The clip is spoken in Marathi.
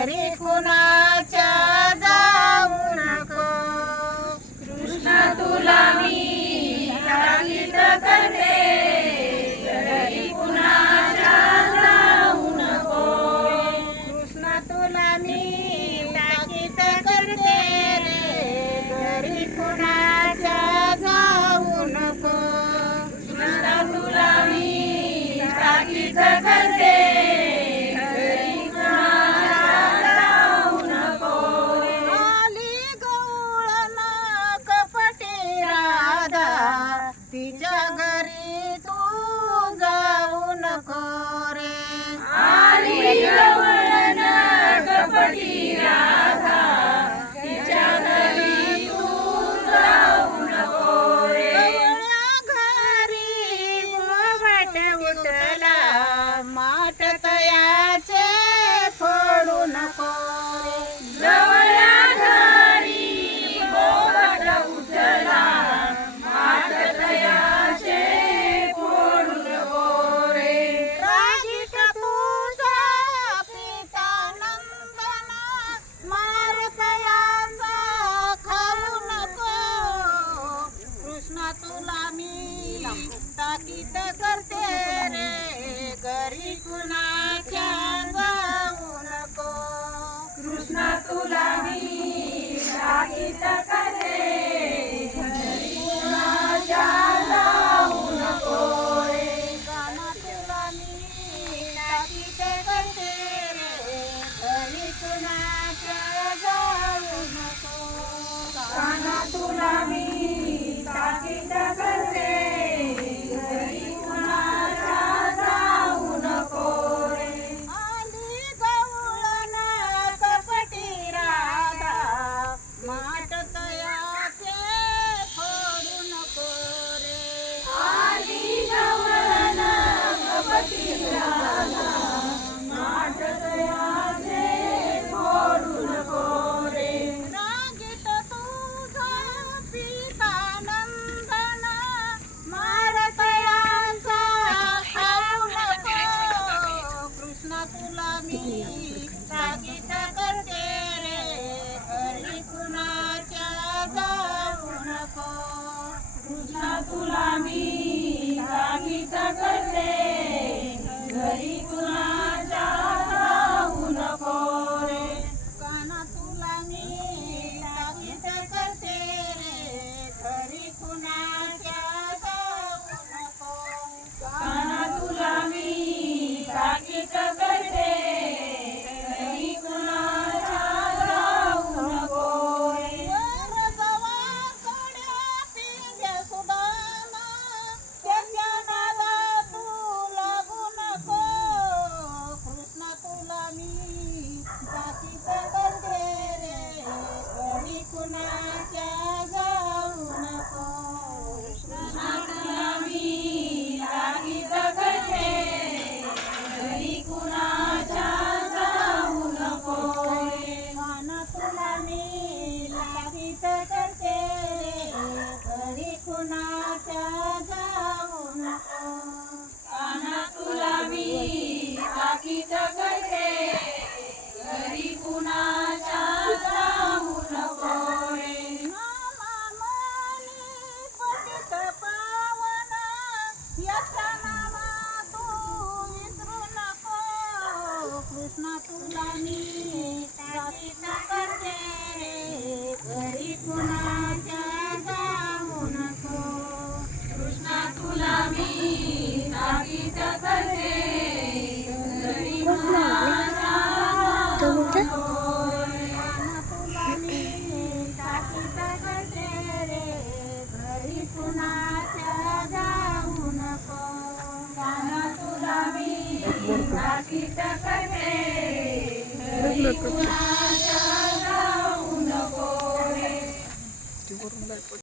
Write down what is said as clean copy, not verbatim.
घरी कुणाच्या जाऊ नको. कृष्णा तुला मी ताकीद करते, घरी कुणाच्या जाऊ नको. कृष्णा तुला मी ताकीद करते रे, घरी कुणाच्या जाऊ नको. कृष्णा तुला मी ताकीद करते, घरी कुणाच्या जाऊ नको. आली गवळण कपटी राधा, तिच्या घरी तू जाऊ नको रे. आली गवळण कपटी राधा, तिच्या घरी तू जाऊ नको रे. गवळ्या घरी गोवाट उठला, माठ तयाचे फोडू नको रे. गवळ्या घरी बोबट उठला, माठ तयाचे फोडू नको रे. रागिक तुझा पिता नंदन, मार तयाचा खाऊ नको. कृष्णा तुला मी ताकीद करते रे, घरी कुणाच्या जाऊ नको. कृष्णा तुला मी ताकीद करते, घरी कुणाच्या जाऊ नको रे. काना तुला मी ताकीद करते रे, घरी कुणाच्या जाऊ नको. काना तुला मी ताकीद करते, घरी कुणाच्या जाऊ नको रे. आली गवळण कपटी राधा, माठ तयाचे फोडू नको रे. आली गवळण कपटी राधा, माठ तयाचे फोडू नको रे. रागीत तुझा पिता नंदन, मार तयाचा खाऊ नको. कृष्णा तुला मी ताकीद करते रे, घरी कुणाच्या जाऊ नको. कृष्णा तुला मी ताकीद करते, घरी कुणाच्या जाऊ नको रे. काना तुला मी ताकीद करते रे, घरी कुणाच्या जाऊ नको. काना तुला मी ताकीद करते, घरी कुणाच्या जाऊ नको रे. वर जवाकडे पिंड्या सुदामा, त्याच्या नादा तू लागू नको. कृष्णा तुला मी ताकीद करते रे, घरी कुणाच्या जाऊ नको. कृष्णा तुला मी ताकीद करते, घरी कुणाच्या जाऊ नको रे. काना तुला मी ताकीद करते रे, घरी कुणाच्या जाऊ नको. काना तुला मी ताकीद करते, घरी कुणाच्या जाऊ नको रे. नामामणी पतित पावन, याच्या नामा तू विसरू नको. कृष्णा तुला मी ताकीद करते रे, घरी कुणाच्या जाऊ नको. कृष्णा तुला मी ताकीद करते, घरी कुणाच्या जाऊ नको रे. काना तुला मी ताकीद करते रे, घरी कुणाच्या जाऊ नको. काना तुला मी ताकीद करते, घरी कुणाच्या जाऊ नको रे.